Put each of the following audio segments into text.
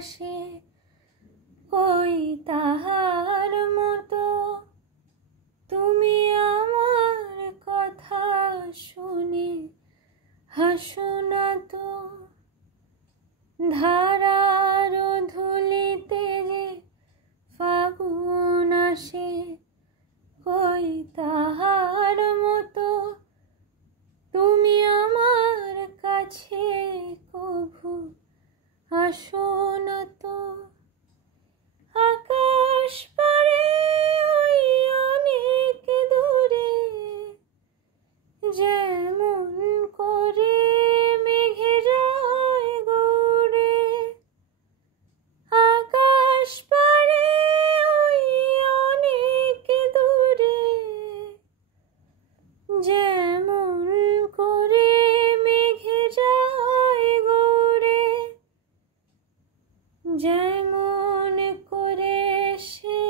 ভাসে ওই তাহার মতো। তুমি আমার কথা শুনে হাসো না তো। ধারার ধুলিতে যে ফাগুন আসে ওই তাহার মতো। তুমি আমার কাছে কভু আসো না তো। আকাশ পারে ওই অনেক দূরে যেমন করে মেঘে যায় গৌরে। আকাশ পারে ওই অনেক দূরে যেমন করে মেঘে যায় গৌরে। যেমন করে সে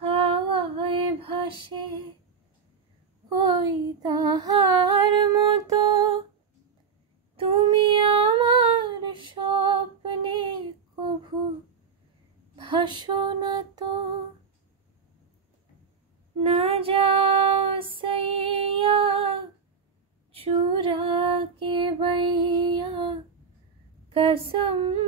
হাওয়ায় ভাসে ওই তাহার মতো। তুমি আমার স্বপ্নে কভু ভাসো না তো। না যাও सैया चुरा के भैया कसम